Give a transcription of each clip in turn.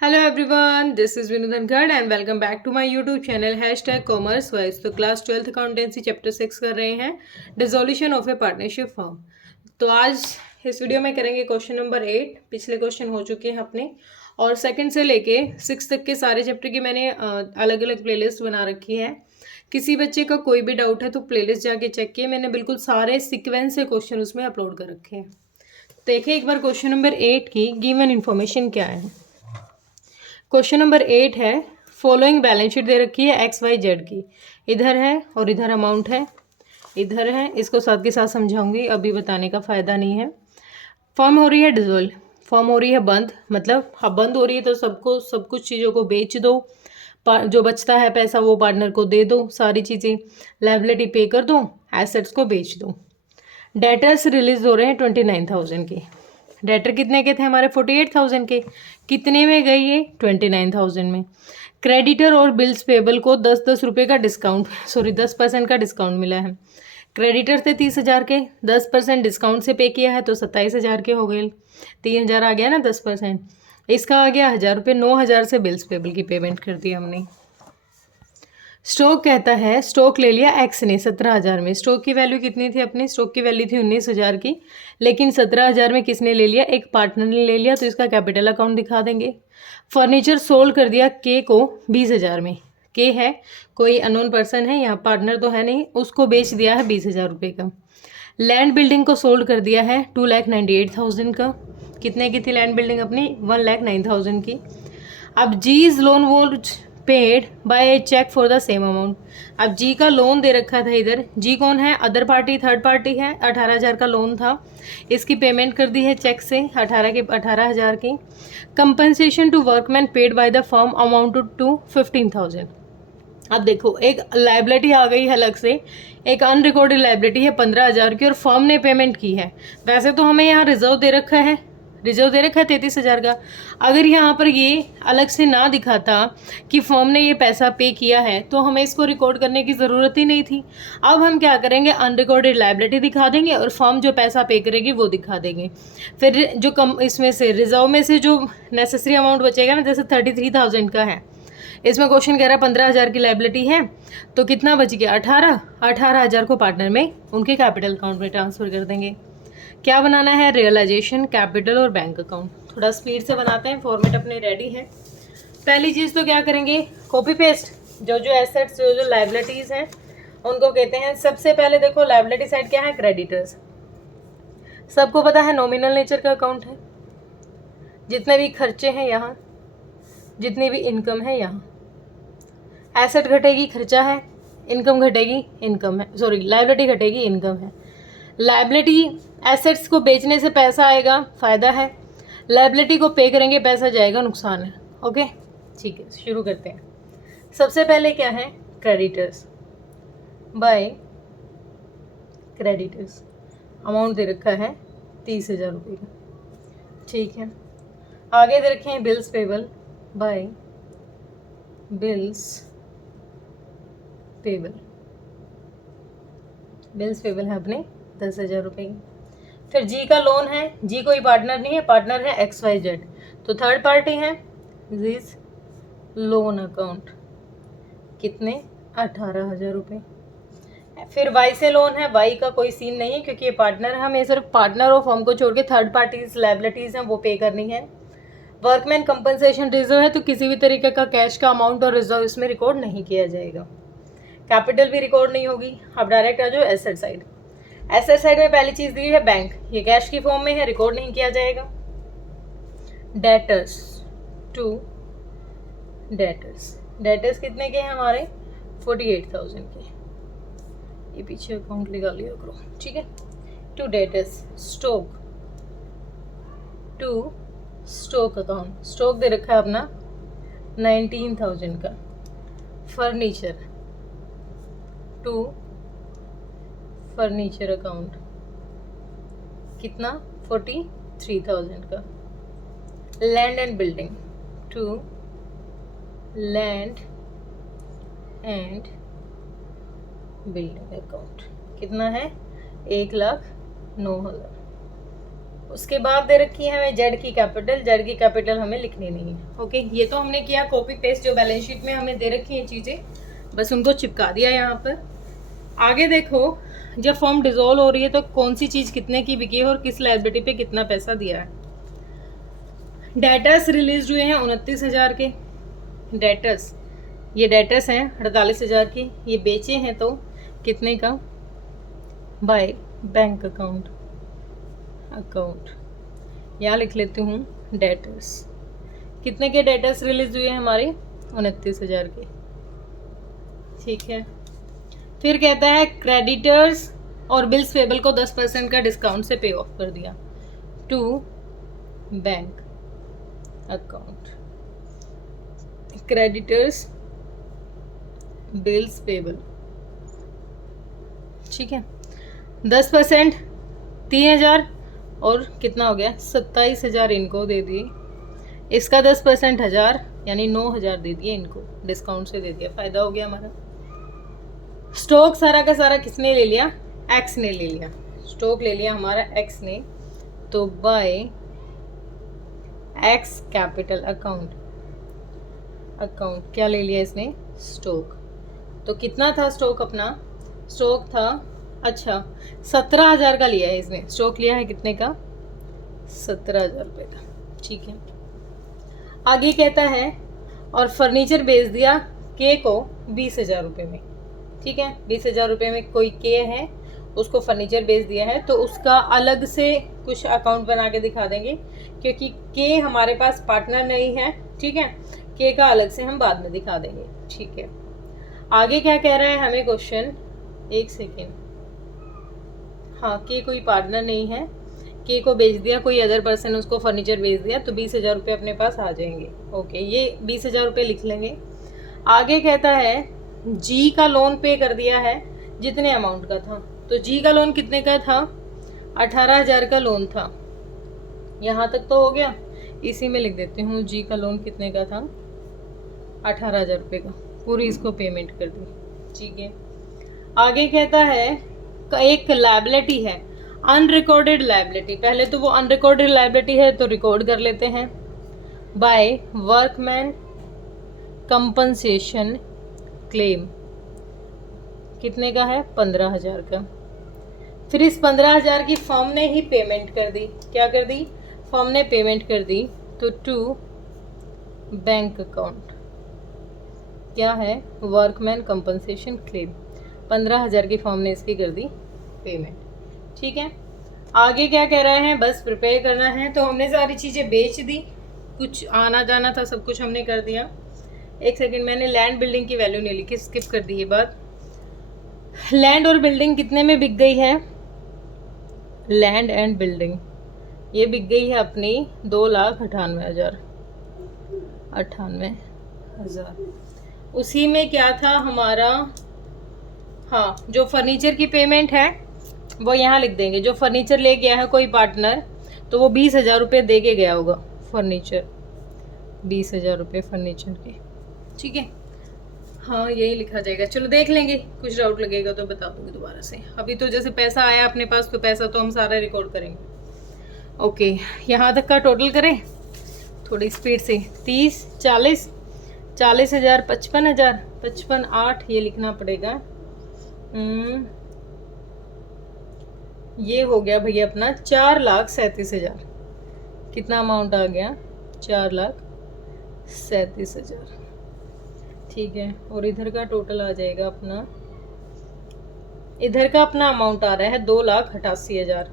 Hello everyone, this is Vinu Dhankhar and welcome back to my YouTube channel commerce wise. तो class 12th accountancy chapter 6 कर रहे हैं, dissolution of a partnership firm. तो आज इस video में करेंगे क्वेश्चन नंबर 8। पिछले क्वेश्चन हो चुके हैं अपने, और सेकंड से लेके 6 तक के सारे चैप्टर की मैंने अलग अलग प्लेलिस्ट बना रखी है। किसी बच्चे का कोई भी डाउट है तो प्लेलिस्ट जाके चेक किए, मैंने बिल्कुल सारे सिक्वेंस से क्वेश्चन उसमें अपलोड कर रखे हैं। देखिए एक बार क्वेश्चन नंबर 8 की गिवन इन्फॉर्मेशन क्या है। क्वेश्चन नंबर 8 है, फॉलोइंग बैलेंस शीट दे रखी है XYZ की। इधर है और इधर अमाउंट है, इधर है। इसको साथ के साथ समझाऊंगी, अभी बताने का फ़ायदा नहीं है। फॉर्म हो रही है डिजोल्व, फॉर्म हो रही है बंद, मतलब अब बंद हो रही है तो सब कुछ चीज़ों को बेच दो, जो बचता है पैसा वो पार्टनर को दे दो, सारी चीज़ें लाइबिलिटी पे कर दो, एसेट्स को बेच दो। डेटर्स रिलीज हो रहे हैं 29,000 के। डेटर कितने के थे हमारे 48,000 के। कितने में गई ये 29,000 में। क्रेडिटर और बिल्स पेबल को 10-10 रुपये का डिस्काउंट 10% का डिस्काउंट मिला है। क्रेडिटर थे 30,000 के, 10% डिस्काउंट से पे किया है तो 27,000 के हो गए। 3,000 आ गया ना 10%। इसका आ गया 1,000 रुपये, 9,000 से बिल्स पेबल की पेमेंट कर दी हमने। स्टॉक कहता है स्टॉक ले लिया एक्स ने 17,000 में। स्टॉक की वैल्यू कितनी थी अपनी, स्टॉक की वैल्यू थी 19,000 की, लेकिन 17,000 में किसने ले लिया, एक पार्टनर ने ले लिया, तो इसका कैपिटल अकाउंट दिखा देंगे। फर्नीचर सोल्ड कर दिया के को 20,000 में। के है कोई अननोन पर्सन है, यहाँ पार्टनर तो है नहीं, उसको बेच दिया है 20,000 रुपये का। लैंड बिल्डिंग को सोल्ड कर दिया है 2,98,000 का। कितने की थी लैंड बिल्डिंग अपनी, 1,09,000 की। अब G is loan was paid by a cheque for the same amount. अब जी का लोन दे रखा था इधर, जी कौन है, अदर पार्टी, थर्ड पार्टी है। 18,000 का लोन था, इसकी पेमेंट कर दी है चेक से 18,000 की। Compensation to workman paid by the firm amounted to 15,000। अब देखो एक लाइबिलिटी आ गई है अलग से, एक अनरिकॉर्डेड लाइबिलिटी है 15,000 की, और फर्म ने पेमेंट की है। वैसे तो हमें यहाँ रिजर्व दे रखा है, रिजर्व दे रखा है 33,000 का। अगर यहाँ पर ये अलग से ना दिखाता कि फर्म ने ये पैसा पे किया है तो हमें इसको रिकॉर्ड करने की ज़रूरत ही नहीं थी। अब हम क्या करेंगे, अनरिकॉर्डेड लाइबिलिटी दिखा देंगे और फर्म जो पैसा पे करेगी वो दिखा देंगे। फिर जो कम इसमें से रिजर्व में से जो नेसेसरी अमाउंट बचेगा ना, जैसे 33,000 का है, इसमें क्वेश्चन कह रहा है 15,000 की लाइबिलिटी है, तो कितना बच गया 18,000 को पार्टनर में उनके कैपिटल अकाउंट में ट्रांसफ़र कर देंगे। क्या बनाना है, रियलाइजेशन, कैपिटल और बैंक अकाउंट। थोड़ा स्पीड से बनाते हैं, फॉर्मेट अपने रेडी है। पहली चीज़ तो क्या करेंगे, कॉपी पेस्ट, जो जो एसेट्स जो लाइबिलिटीज़ हैं उनको कहते हैं। सबसे पहले देखो लाइबिलिटी साइड क्या है, क्रेडिटर्स। सबको पता है नॉमिनल नेचर का अकाउंट है, जितने भी खर्चे हैं यहाँ, जितनी भी इनकम है यहाँ। एसेट घटेगी खर्चा है, इनकम घटेगी इनकम है, सॉरी लाइबिलिटी घटेगी इनकम है। लाइबिलिटी एसेट्स को बेचने से पैसा आएगा, फ़ायदा है। लाइबिलिटी को पे करेंगे पैसा जाएगा, नुकसान है। ओके ठीक है, शुरू करते हैं। सबसे पहले क्या है, क्रेडिटर्स। बाय क्रेडिटर्स अमाउंट दे रखा है 30,000 रुपये का, ठीक है। आगे दे रखे हैं bills payable, by bills payable. Bills payable है अपने 10,000 रुपये की। फिर जी का लोन है, जी कोई पार्टनर नहीं है, पार्टनर है XYZ, तो थर्ड पार्टी है। दिस लोन अकाउंट कितने, 18,000 रुपये। फिर वाई से लोन है, वाई का कोई सीन नहीं है क्योंकि ये पार्टनर है, हमें सिर्फ पार्टनर और फर्म को छोड़ के थर्ड पार्टीज लाइबिलिटीज़ हैं वो पे करनी है। वर्कमैन कंपनसेशन रिजर्व है, तो किसी भी तरीके का कैश का अमाउंट और रिजर्व इसमें रिकॉर्ड नहीं किया जाएगा। कैपिटल भी रिकॉर्ड नहीं होगी। अब डायरेक्ट आ जाओ एसेट साइड। एसेट साइड में पहली चीज़ दी है बैंक, ये कैश की फॉर्म में है, रिकॉर्ड नहीं किया जाएगा। डेटर्स टू डेटर्स, डेटर्स कितने के हैं हमारे 48,000 के, ये पीछे अकाउंट लगा लिया करो, ठीक है। To debtors, stock to stock account, stock दे रखा है अपना 19,000 का। फर्नीचर टू फर्नीचर अकाउंट कितना, 43,000 का। Land and building to land and building account कितना है, 1,09,000। उसके बाद दे रखी है हमें जेड की कैपिटल, जेड की कैपिटल हमें लिखनी नहीं है। ओके, ये तो हमने किया कॉपी पेस्ट, जो बैलेंस शीट में हमें दे रखी है चीज़ें बस उनको चिपका दिया यहाँ पर। आगे देखो, जब फॉर्म डिसॉल्व हो रही है तो कौन सी चीज़ कितने की बिकी है और किस लायबिलिटी पे कितना पैसा दिया है। डेटर्स रिलीज हुए हैं 29,000 के, डेटर्स, ये डेटर्स हैं 48,000 की, ये बेचे हैं तो कितने का, बाय बैंक अकाउंट, यहाँ लिख लेती हूँ डेटर्स, कितने के डेटर्स रिलीज हुए हैं हमारे 29,000 के। ठीक है, फिर कहता है क्रेडिटर्स और बिल्स पेबल को 10% का डिस्काउंट से पे ऑफ कर दिया to bank account. Creditors, bills payable, ठीक है, 10% 3,000 और कितना हो गया 27,000 इनको दे दिए, इसका 10% 1,000 यानी 9,000 दे दिए इनको, डिस्काउंट से दे दिया, फायदा हो गया हमारा। स्टॉक सारा का सारा किसने ले लिया, एक्स ने ले लिया, स्टॉक ले लिया हमारा एक्स ने, तो बाय एक्स कैपिटल अकाउंट, क्या ले लिया इसने, स्टॉक। तो कितना था स्टॉक अपना, स्टॉक था, अच्छा 17,000 का लिया है इसने, स्टॉक लिया है कितने का, 17,000 रुपये का। ठीक है, आगे कहता है और फर्नीचर बेच दिया के को 20,000 रुपये में। ठीक है, 20,000 रुपये में कोई के है, उसको फर्नीचर बेच दिया है, तो उसका अलग से कुछ अकाउंट बना के दिखा देंगे, क्योंकि के हमारे पास पार्टनर नहीं है। ठीक है, के का अलग से हम बाद में दिखा देंगे। ठीक है, आगे क्या कह रहा है हमें क्वेश्चन, एक सेकेंड, हाँ, के कोई पार्टनर नहीं है, के को बेच दिया कोई अदर पर्सन, उसको फर्नीचर बेच दिया, तो 20,000 रुपये अपने पास आ जाएंगे। ओके, ये 20,000 रुपये लिख लेंगे। आगे कहता है जी का लोन पे कर दिया है जितने अमाउंट का था, तो जी का लोन कितने का था, 18,000 का लोन था, यहाँ तक तो हो गया। इसी में लिख देती हूँ जी का लोन कितने का था, 18,000 रुपये का, पूरी इसको पेमेंट कर दी। ठीक है, आगे कहता है एक लायबिलिटी है, अनरिकॉर्डेड लायबिलिटी, पहले तो वो अनरिकॉर्डेड लायबिलिटी है तो रिकॉर्ड कर लेते हैं, बाय वर्कमैन कंपनसेशन क्लेम, कितने का है, 15,000 का। फिर इस 15,000 की फर्म ने ही पेमेंट कर दी, क्या कर दी, फर्म ने पेमेंट कर दी, तो टू बैंक अकाउंट, क्या है, वर्कमैन कंपनसेशन क्लेम, 15,000 की फर्म ने इसकी कर दी पेमेंट। ठीक है, आगे क्या कह रहे हैं, बस प्रिपेयर करना है, तो हमने सारी चीज़ें बेच दी, कुछ आना जाना था सब कुछ हमने कर दिया। एक सेकंड, मैंने लैंड बिल्डिंग की वैल्यू नहीं लिखी, स्किप कर दी ये बात। लैंड और बिल्डिंग कितने में बिक गई है, लैंड एंड बिल्डिंग ये बिक गई है अपनी 2,98,000, 98,000। उसी में क्या था हमारा, हाँ, जो फर्नीचर की पेमेंट है वो यहाँ लिख देंगे, जो फर्नीचर ले गया है कोई पार्टनर, तो वो 20,000 रुपये दे के गया होगा फर्नीचर, 20,000 रुपये फर्नीचर के। ठीक है, हाँ, यही लिखा जाएगा। चलो देख लेंगे, कुछ डाउट लगेगा तो बता दूंगी दोबारा से। अभी तो जैसे पैसा आया अपने पास, तो पैसा तो हम सारा रिकॉर्ड करेंगे। ओके, यहाँ तक का टोटल करें थोड़ी स्पीड से, 30, 40, 40,000, 55,000, 55, 8 ये लिखना पड़ेगा। ये हो गया भैया अपना 4,37,000, कितना अमाउंट आ गया, 4,37,000। ठीक है, और इधर का टोटल आ जाएगा अपना, इधर का अपना अमाउंट आ रहा है 2,88,000,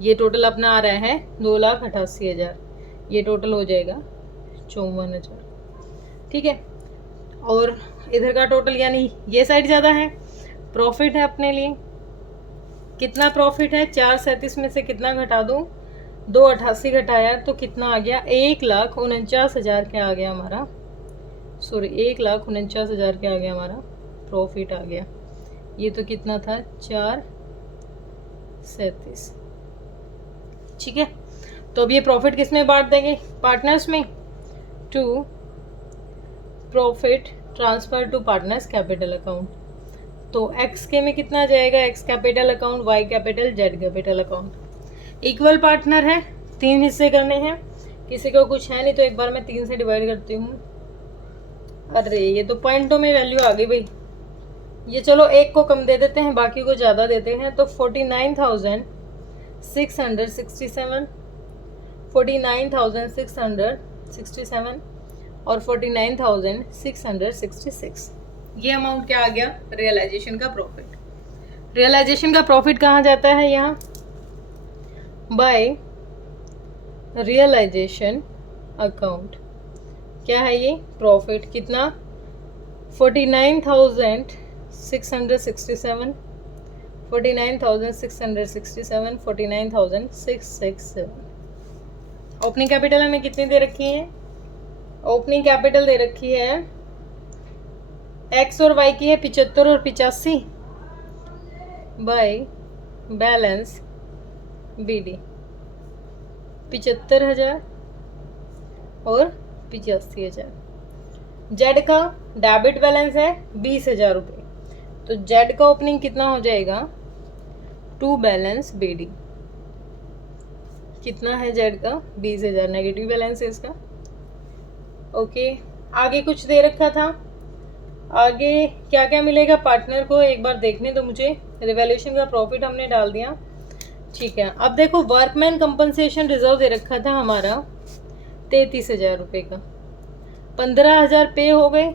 ये टोटल अपना आ रहा है 2,88,000, ये टोटल हो जाएगा 54,000। ठीक है, और इधर का टोटल, यानी ये साइड ज़्यादा है, प्रॉफिट है अपने लिए, कितना प्रॉफिट है, 4,37 में से कितना घटा दूँ, 2,88 घटाया तो कितना आ गया, 1,49,000 क्या आ गया हमारा, सॉरी 1,49,000 क्या आ गया हमारा, प्रॉफिट आ गया। ये तो कितना था, 4,37। ठीक है, तो अब ये प्रॉफिट किस में बांट देंगे, पार्टनर्स में, to profit transfer to partners capital account. तो एक्स के में कितना जाएगा, X capital account, Y capital, Z capital account. Equal partner है, 3 हिस्से करने हैं, किसी को कुछ है नहीं तो एक बार मैं 3 से डिवाइड करती हूँ। अरे ये तो पॉइंटों में वैल्यू आ गई भाई, ये चलो एक को कम दे देते हैं, बाकी को ज़्यादा देते हैं। तो 49,667, 49,667 और 49,666, ये अमाउंट क्या आ गया, रियलाइजेशन का प्रॉफिट। रियलाइजेशन का प्रॉफिट कहाँ जाता है, यहाँ बाय रियलाइजेशन अकाउंट। क्या है ये प्रॉफिट, कितना 49,667, 49,667, 49,667। ओपनिंग कैपिटल हमें कितनी दे रखी है, ओपनिंग कैपिटल दे रखी है एक्स और वाई की है 75 और 85 बाय बैलेंस बीडी 75,000 और 85,000। जेड का डेबिट बैलेंस है 20,000 रुपये, तो जेड का ओपनिंग कितना हो जाएगा, टू बैलेंस बीडी। कितना है जेड का, 20,000, नेगेटिव बैलेंस है इसका। ओके, आगे कुछ दे रखा था, आगे क्या क्या मिलेगा पार्टनर को एक बार देखने दो मुझे। रिवैल्यूएशन का प्रॉफिट हमने डाल दिया, ठीक है। अब देखो वर्कमैन कंपनसेशन रिजर्व दे रखा था हमारा 33,000 रुपये का, 15,000 पे हो गए,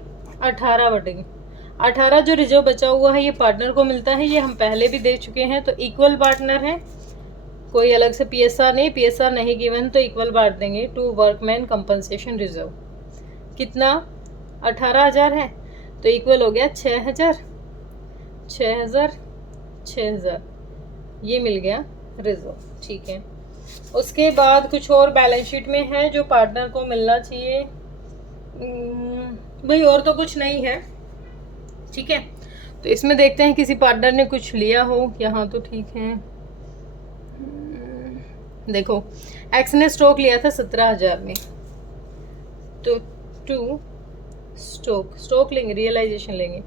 18 जो रिजर्व बचा हुआ है ये पार्टनर को मिलता है, ये हम पहले भी दे चुके हैं। तो इक्वल पार्टनर है, कोई अलग से पीएसआर नहीं, पीएसआर नहीं गिवन तो इक्वल बांट देंगे टू वर्कमैन कंपनसेशन रिजर्व। कितना 18,000 है तो इक्वल हो गया 6,000, 6,000, 6,000, ये मिल गया रिजर्व, ठीक है। उसके बाद कुछ और बैलेंस शीट में है जो पार्टनर को मिलना चाहिए, भाई और तो कुछ नहीं है, ठीक है। तो इसमें देखते हैं किसी पार्टनर ने कुछ लिया हो, यहाँ तो ठीक है। देखो एक्स ने स्टॉक लिया था 17,000 में, तो टू स्टॉक लेंगे, रियलाइजेशन लेंगे,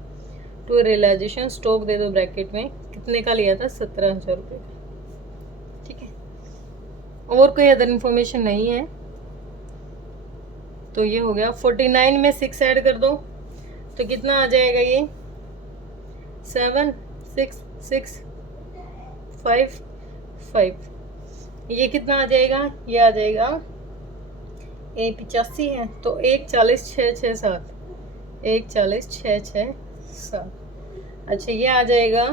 टू रियलाइजेशन स्टॉक दे दो ब्रैकेट में, कितने का लिया था 17,000 रुपये का, ठीक है। और कोई अदर इन्फॉर्मेशन नहीं है, तो ये हो गया। 49 में 6 ऐड कर दो तो कितना आ जाएगा, ये 7 6 6 5 5, ये कितना आ जाएगा, ये आ जाएगा 85 है तो 140 6 6 7, 140 6 6 7। अच्छा ये आ जाएगा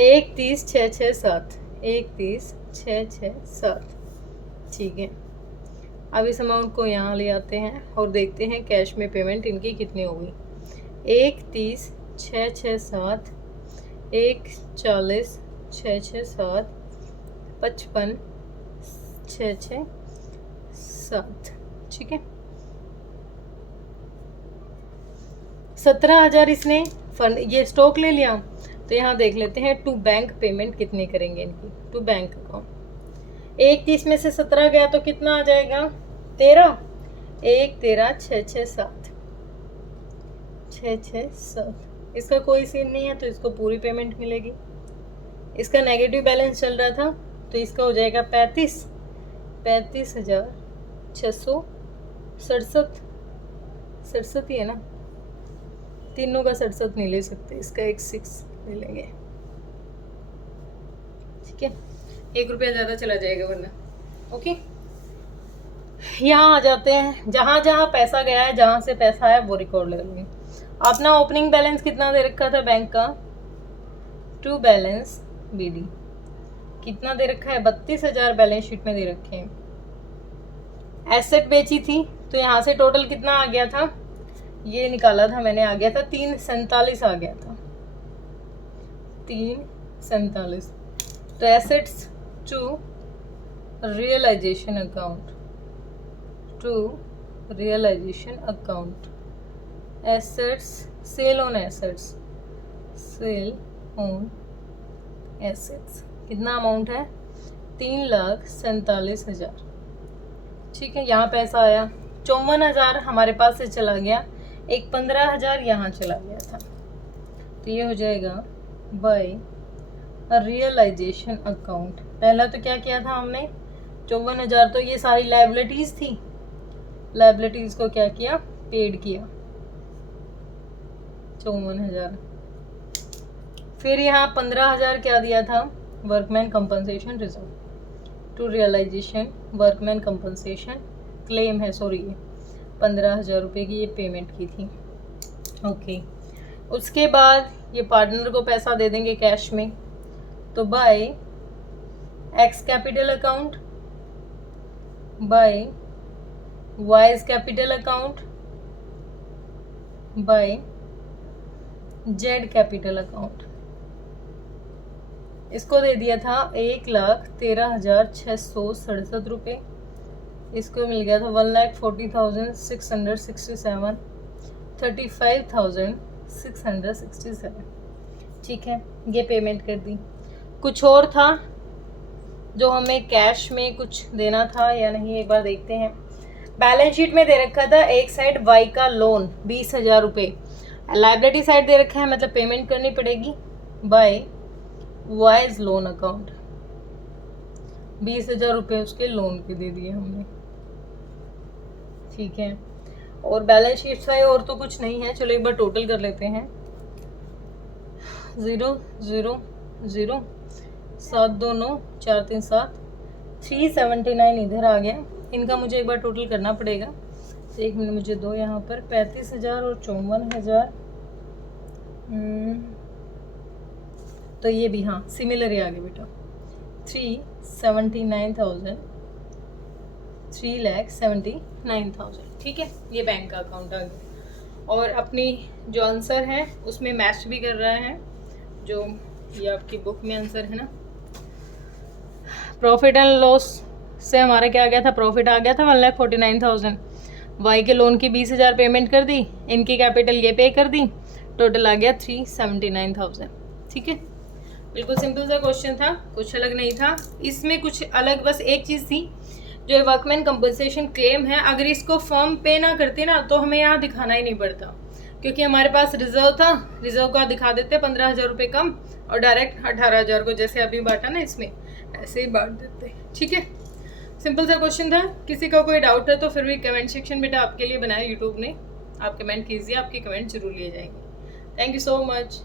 130 6 6 7, 130 6 6 7, ठीक है। अब इस अमाउंट को यहाँ ले आते हैं और देखते हैं कैश में पेमेंट इनकी कितनी होगी। 130 6 6 7, 140 6 6 7, 55 6 6 7, ठीक है। 17,000 इसने ये स्टॉक ले लिया, तो यहाँ देख लेते हैं टू बैंक पेमेंट कितने करेंगे इनकी, टू बैंक अकाउंट। 130 में से 17 गया तो कितना आ जाएगा 13, 1 13 6 6 7, 6 6 7। इसका कोई सीन नहीं है तो इसको पूरी पेमेंट मिलेगी। इसका नेगेटिव बैलेंस चल रहा था तो इसका हो जाएगा 35,667 ही है ना, तीनों का 67 नहीं ले सकते, इसका एक 6 ले लेंगे, ठीक है। 1 रुपया ज़्यादा चला जाएगा वरना, ओके। यहाँ आ जाते हैं, जहाँ जहाँ पैसा गया है, जहाँ से पैसा आया वो रिकॉर्ड ले लेंगे। अपना ओपनिंग बैलेंस कितना दे रखा था बैंक का, टू बैलेंस बीडी, कितना दे रखा है 32,000 बैलेंस शीट में दे रखे हैं। एसेट बेची थी तो यहाँ से टोटल कितना आ गया था, ये निकाला था मैंने, आ गया था 347 आ गया था, 347। तो assets to realisation account, to realisation account, assets sale on assets, sale on assets, कितना अमाउंट है 3,47,000, ठीक है। यहाँ पैसा आया 54,000 हमारे पास से चला गया, एक 15,000 यहाँ चला गया था, तो ये हो जाएगा बाय रियलाइजेशन अकाउंट पहला तो क्या किया था हमने, 54,000 तो ये सारी लाइबिलिटीज थी, लाइबिलिटीज को क्या किया, पेड किया 54,000। फिर यहाँ 15,000 क्या दिया था, workman compensation reserve to realisation workman compensation claim है, सॉरी ये 15,000 रुपये की ये पेमेंट की थी। ओके, उसके बाद ये पार्टनर को पैसा दे देंगे कैश में, तो by X capital account, by Y capital account, by Z capital account. इसको दे दिया था 1,13,667 रुपये, इसको मिल गया था 1,40,667, 35,667। ठीक है, ये पेमेंट कर दी। कुछ और था जो हमें कैश में कुछ देना था या नहीं, एक बार देखते हैं। बैलेंस शीट में दे रखा था एक साइड वाई का लोन 20,000 रुपये, लाइबिलिटी साइड दे रखा है, मतलब पेमेंट करनी पड़ेगी बाय वाइज लोन अकाउंट। 20,000 रुपये उसके लोन के दे दिए हमने। ठीक है, और बैलेंस शीट साइड और तो कुछ नहीं है। चलो एक बार टोटल कर लेते हैं। 0 0 0 7 2 9 4 3 7 379 इधर आ गया। इनका मुझे एक बार टोटल करना पड़ेगा, तो 1 मिनट मुझे दो। यहाँ पर 35,000 और 54,000, तो ये भी हाँ सिमिलर ही आ गया बेटा। 379,000, 3,79,000। ठीक है, ये बैंक का अकाउंट आ गया। और अपनी जो आंसर है उसमें मैच भी कर रहा है, जो ये आपकी बुक में आंसर है ना। प्रॉफिट एंड लॉस से हमारा क्या आ गया था, प्रॉफिट आ गया था 1,49,000। वाई के लोन की 20,000 पेमेंट कर दी, इनकी कैपिटल ये पे कर दी, टोटल आ गया 379,000। ठीक है, बिल्कुल सिंपल सा क्वेश्चन था, कुछ अलग नहीं था इसमें। कुछ अलग बस एक चीज़ थी, जो वर्कमैन कंपनसेशन क्लेम है, अगर इसको फर्म पे ना करते ना तो हमें यहाँ दिखाना ही नहीं पड़ता, क्योंकि हमारे पास रिजर्व था, रिजर्व का दिखा देते 15,000 रुपये कम और डायरेक्ट 18,000 को जैसे अभी बांटा ना इसमें, ऐसे ही बांट देते। ठीक है, सिंपल सा क्वेश्चन था। किसी का कोई डाउट है तो फिर भी कमेंट सेक्शन बेटा आपके लिए बनाया यूट्यूब ने, आप कमेंट कीजिए, आपके कमेंट जरूर लिए जाएंगे। Thank you so much.